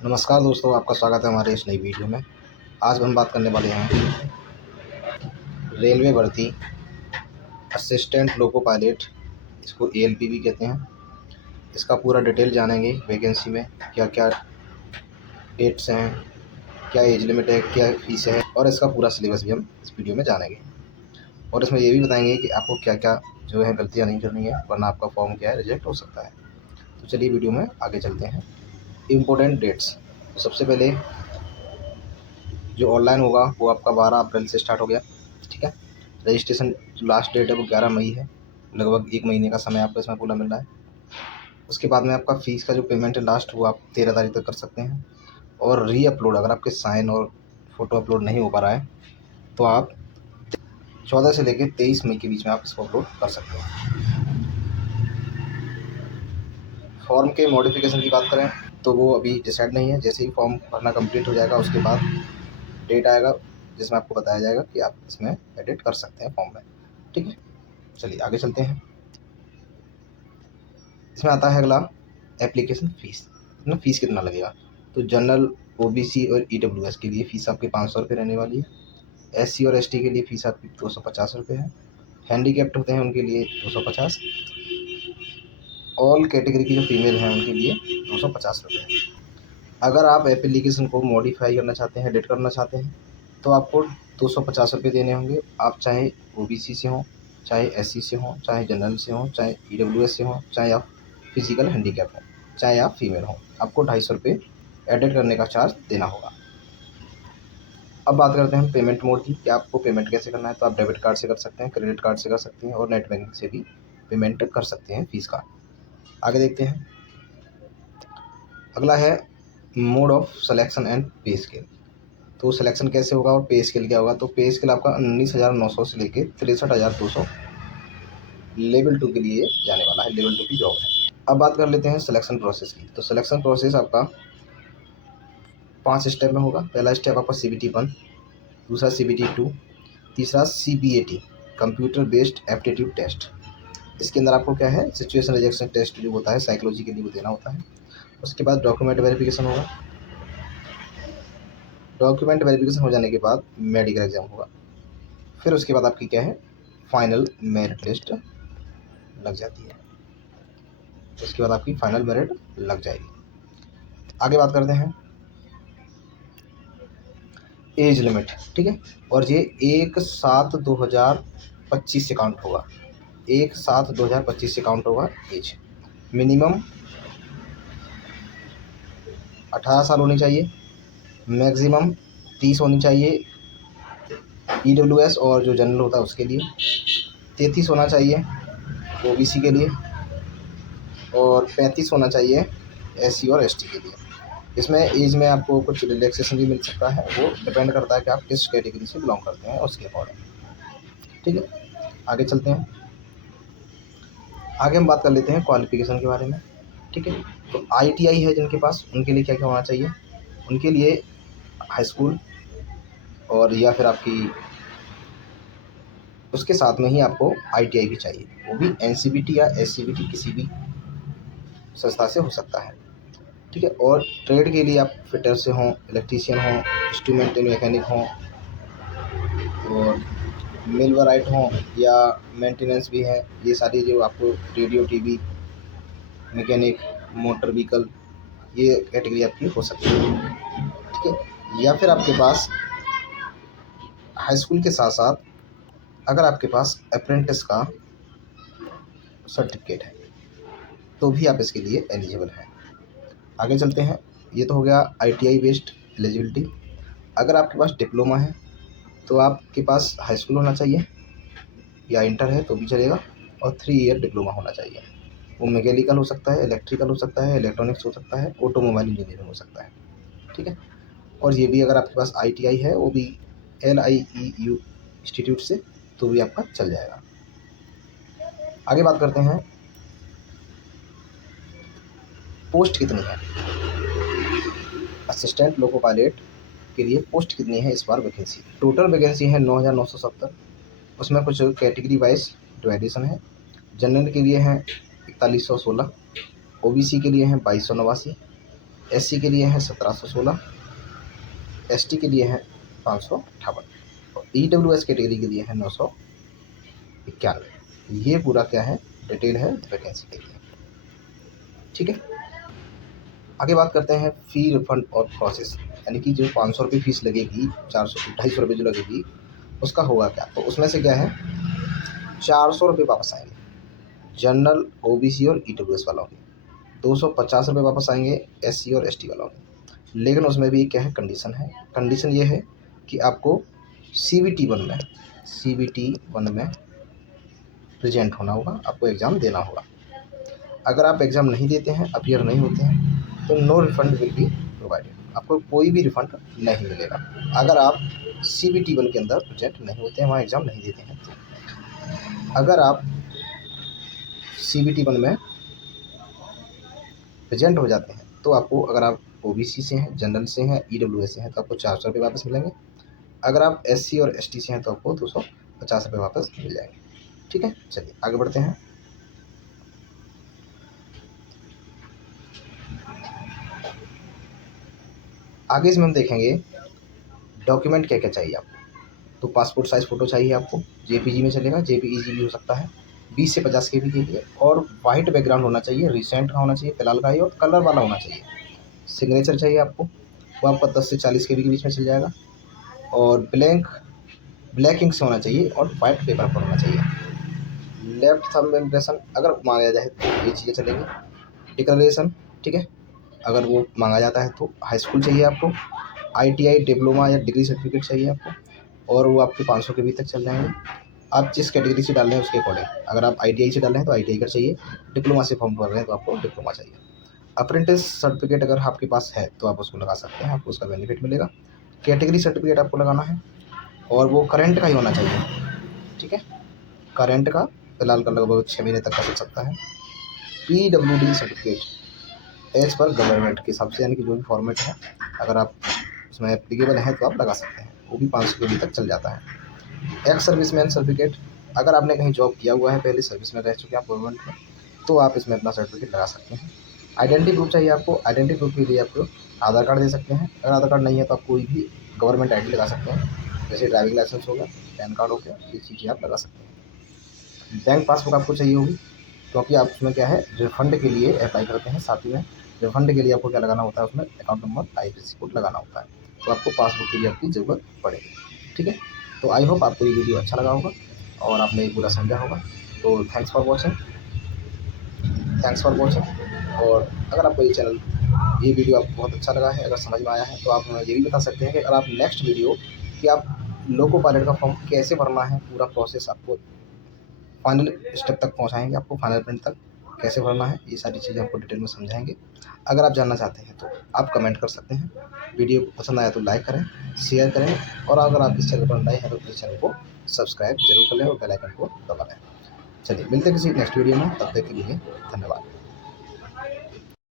नमस्कार दोस्तों, आपका स्वागत है हमारे इस नई वीडियो में। आज हम बात करने वाले हैं रेलवे भर्ती असिस्टेंट लोको पायलट, इसको एएलपी भी कहते हैं। इसका पूरा डिटेल जानेंगे। वैकेंसी में क्या क्या डेट्स हैं, क्या एज लिमिट है, क्या फीस है, और इसका पूरा सिलेबस भी हम इस वीडियो में जानेंगे। और इसमें ये भी बताएंगे कि आपको क्या क्या जो है गलतियाँ नहीं करनी है, वरना आपका फॉर्म क्या है रिजेक्ट हो सकता है। तो चलिए वीडियो में आगे चलते हैं। Important dates. तो सबसे पहले जो ऑनलाइन होगा वो आपका 12 अप्रैल से स्टार्ट हो गया। ठीक है। रजिस्ट्रेशन जो लास्ट डेट है वो 11 मई है। लगभग 1 महीने का समय आपको इसमें पूरा मिल रहा है। उसके बाद में आपका फ़ीस का जो पेमेंट है लास्ट, वो आप 13 तारीख तक कर सकते हैं। और री अपलोड, अगर आपके साइन और फ़ोटो अपलोड नहीं हो पा रहा है तो आप 14 से लेकर 23 मई के बीच में आप इसको अपलोड कर सकते हैं। फॉर्म के मॉडिफिकेशन की बात करें तो वो अभी डिसाइड नहीं है। जैसे ही फॉर्म भरना कंप्लीट हो जाएगा उसके बाद डेट आएगा जिसमें आपको बताया जाएगा कि आप इसमें एडिट कर सकते हैं फॉर्म में। ठीक है, चलिए आगे चलते हैं। इसमें आता है अगला एप्लीकेशन फ़ीस। ना फ़ीस कितना लगेगा? तो जनरल, ओबीसी और ईडब्ल्यूएस के लिए फ़ीस आपकी 500 रुपये रहने वाली है। एससी और एसटी के लिए फ़ीस आपकी 250 रुपये है। हैंडीकैप्ड होते हैं उनके लिए 250। ऑल कैटेगरी की जो फीमेल हैं उनके लिए 250 रुपये है। अगर आप एप्लीकेशन को मॉडिफाई करना चाहते हैं, एडिट करना चाहते हैं, तो आपको 250 रुपये देने होंगे। आप चाहे ओबीसी से हों, चाहे एससी से हों, चाहे जनरल से हों, चाहे ईडब्ल्यूएस से हों, चाहे आप फिजिकल हैंडीकैप हों, चाहे आप फीमेल हों, आपको 250 रुपये एडिट करने का चार्ज देना होगा। अब बात करते हैं पेमेंट मोड की, कि आपको पेमेंट कैसे करना है। तो आप डेबिट कार्ड से कर सकते हैं, क्रेडिट कार्ड से कर सकते हैं, और नेट बैंकिंग से भी पेमेंट कर सकते हैं फ़ीस का। आगे देखते हैं। अगला है मोड ऑफ सिलेक्शन एंड पे स्केल। तो सिलेक्शन कैसे होगा और पे स्केल क्या होगा? तो पे स्केल आपका 19,900 से लेके 63,200 लेवल 2 के लिए जाने वाला है। लेवल 2 की जॉब है। अब बात कर लेते हैं सिलेक्शन प्रोसेस की। तो सिलेक्शन प्रोसेस आपका 5 स्टेप में होगा। पहला स्टेप आपका CBT 1, दूसरा CBT 2, तीसरा CBAT computer based aptitude test. इसके अंदर आपको क्या है, सिचुएशन रिजेक्शन टेस्ट जो होता है साइकोलॉजी के लिए वो देना होता है। उसके बाद डॉक्यूमेंट वेरिफिकेशन होगा। डॉक्यूमेंट वेरिफिकेशन हो जाने के बाद मेडिकल एग्जाम होगा। फिर उसके बाद आपकी क्या है, फाइनल मेरिट लिस्ट लग जाती है। उसके बाद आपकी फाइनल मेरिट लग जाएगी। आगे बात करते हैं एज लिमिट। ठीक है, और ये 1/7/2025 से काउंट होगा। 1/7/2025 से काउंट होगा एज। मिनिमम 18 साल होनी चाहिए, मैक्सिमम 30 होनी चाहिए ईडब्ल्यूएस और जो जनरल होता है उसके लिए, 33 होना चाहिए ओबीसी के लिए, और 35 होना चाहिए एससी और एसटी के लिए। इसमें एज में आपको कुछ रिलैक्सेशन भी मिल सकता है, वो डिपेंड करता है कि आप किस कैटेगरी से बिलोंग करते हैं उसके अकॉर्डिंग। ठीक है, आगे चलते हैं। आगे हम बात कर लेते हैं क्वालिफिकेशन के बारे में। ठीक है, तो आईटीआई है जिनके पास, उनके लिए क्या क्या होना चाहिए? उनके लिए हाई स्कूल, और या फिर आपकी उसके साथ में ही आपको आईटीआई भी चाहिए, वो भी एनसीबीटी या एससीबीटी किसी भी संस्था से हो सकता है। ठीक है, और ट्रेड के लिए आप फिटर से हों, इलेक्ट्रीशियन हों, इंस्ट्रूमेंट मैकेनिक हों, और मिलवराइट हों, या मेंटेनेंस भी है। ये सारी जो आपको radio TV mechanic, motor vehicle, ये कैटेगरी आपकी हो सकती है। ठीक है, या फिर आपके पास हाई स्कूल के साथ साथ अगर आपके पास अप्रेंटिस का सर्टिफिकेट है तो भी आप इसके लिए एलिजिबल हैं। आगे चलते हैं। ये तो हो गया आईटीआई बेस्ड एलिजिबिलिटी। अगर आपके पास डिप्लोमा है तो आपके पास हाई स्कूल होना चाहिए, या इंटर है तो भी चलेगा, और 3 ईयर डिप्लोमा होना चाहिए। वो मैकेनिकल हो सकता है, इलेक्ट्रिकल हो सकता है, इलेक्ट्रॉनिक्स हो सकता है, ऑटोमोबाइल इंजीनियरिंग हो सकता है। ठीक है, और ये भी अगर आपके पास आईटीआई है, वो भी LIEU इंस्टीट्यूट से, तो भी आपका चल जाएगा। आगे बात करते हैं पोस्ट कितनी है। असिस्टेंट लोको पायलट के लिए पोस्ट कितनी है इस बार वैकेंसी? टोटल वैकेंसी है 9,970। उसमें कुछ कैटेगरी वाइज डिवाइडेशन है। जनरल के लिए हैं 4116, ओबीसी के लिए हैं 2289, SC के लिए है 1716, ST के लिए है 558 और EWS कैटेगरी के लिए है 991। ये पूरा क्या है, डिटेल है वैकेंसी के लिए। ठीक है, आगे बात करते हैं फ़ी रिफंड और प्रोसेस, यानी कि जो 500 रुपये फ़ीस लगेगी, 250 रुपये जो लगेगी, उसका होगा क्या। तो उसमें से क्या है, 400 रुपये वापस आएंगे जनरल, OBC और EWS वालों के, 250 रुपये वापस आएंगे SC और ST वालों के। लेकिन उसमें भी क्या है, कंडीशन ये है कि आपको CBT 1 में प्रेजेंट होना होगा, आपको एग्ज़ाम देना होगा। अगर आप एग्ज़ाम नहीं देते हैं, अपीयर नहीं होते हैं, तो no refund will be provided, आपको कोई भी रिफंड नहीं मिलेगा। अगर आप CBT 1 के अंदर प्रेजेंट नहीं होते हैं, वहाँ एग्ज़ाम नहीं देते हैं। तो अगर आप CBT 1 में प्रेजेंट हो जाते हैं तो आपको, अगर आप OBC से हैं, जनरल से हैं, EWS से हैं, तो आपको 400 रुपये वापस मिलेंगे। अगर आप SC और ST से हैं तो आपको 250 रुपये वापस मिल जाएंगे। ठीक है, चलिए आगे बढ़ते हैं। आगे इसमें हम देखेंगे डॉक्यूमेंट क्या क्या चाहिए आपको। तो पासपोर्ट साइज़ फ़ोटो चाहिए आपको, JPG में चलेगा, JPEG भी हो सकता है, 20 से 50 KB के लिए, और वाइट बैकग्राउंड होना चाहिए, रिसेंट का होना चाहिए, फिलहाल का ही, और कलर वाला होना चाहिए। सिग्नेचर चाहिए आपको, वो आपका 10 से 40 KB के बीच में चल जाएगा, और ब्लैक इंक से होना चाहिए, और वाइट पेपर पर होना चाहिए। लेफ्ट थंब इम्प्रेशन अगर मांगा जाए तो ये चीज़ें चलेंगी। डिक्लेरेशन, ठीक है, अगर वो मांगा जाता है तो हाई स्कूल चाहिए आपको, ITI डिप्लोमा या डिग्री सर्टिफिकेट चाहिए आपको, और वो आपके 500 के बीच तक चल जाएंगे। आप जिस कैटेगरी से डाल रहे हैं उसके अकॉर्डिंग, अगर आप ITI से डाल रहे हैं तो ITI का चाहिए, डिप्लोमा से फॉर्म भर रहे हैं तो आपको डिप्लोमा चाहिए। अप्रेंटिस सर्टिफिकेट अगर आपके पास है तो आप उसको लगा सकते हैं, आपको उसका बेनिफिट मिलेगा। कैटेगरी सर्टिफिकेट आपको लगाना है, और वो करंट का ही होना चाहिए। ठीक है, करंट का, फिलहाल का लगभग 6 महीने तक का चल सकता है। PWD सर्टिफिकेट एज पर गवर्नमेंट के हिसाब से, यानी कि जो भी फॉर्मेट है, अगर आप उसमें एप्लीकेबल है तो आप लगा सकते हैं, वो भी 500 के बीच तक चल जाता है। एक्स सर्विसमैन सर्टिफिकेट, अगर आपने कहीं जॉब किया हुआ है, पहले सर्विस में रह चुके हैं आप गवर्नमेंट में, तो आप इसमें अपना सर्टिफिकेट लगा सकते हैं। आइडेंटिटी प्रूफ चाहिए आपको, आइडेंटिटी प्रूफ के लिए आपको आधार कार्ड दे सकते हैं, अगर आधार कार्ड नहीं है तो आप कोई भी गवर्नमेंट ID लगा सकते हैं, जैसे ड्राइविंग लाइसेंस हो गया, पैन कार्ड हो गया, ये चीज़ें आप लगा सकते हैं। बैंक पासबुक आपको चाहिए होगी, क्योंकि आप उसमें क्या है, रिफंड के लिए अप्लाई करते हैं, साथ ही में रिफंड के लिए आपको क्या लगाना होता है, उसमें अकाउंट नंबर, IFSC कोड लगाना होता है, तो आपको पासबुक की भी आपकी ज़रूरत पड़ेगी। ठीक है, तो आई होप आपको ये वीडियो अच्छा लगा होगा और आपने ये पूरा समझा होगा। तो थैंक्स फॉर वॉचिंग। और अगर आपको ये वीडियो आपको बहुत अच्छा लगा है, अगर समझ में आया है, तो आप ये भी बता सकते हैं कि अगर आप नेक्स्ट वीडियो कि आप लोको पायलट का फॉर्म कैसे भरना है, पूरा प्रोसेस आपको फाइनल स्टेप तक पहुंचाएंगे, आपको फाइनल प्रिंट तक कैसे भरना है, ये सारी चीज़ें आपको डिटेल में समझाएंगे। अगर आप जानना चाहते हैं तो आप कमेंट कर सकते हैं। वीडियो पसंद आया तो लाइक करें, शेयर करें, और अगर आप इस चैनल पर नए हैं तो इस चैनल को सब्सक्राइब जरूर कर लें और बेल आइकन को दबा लें। चलिए मिलते हैं किसी नेक्स्ट वीडियो में, तब तक के लिए धन्यवाद।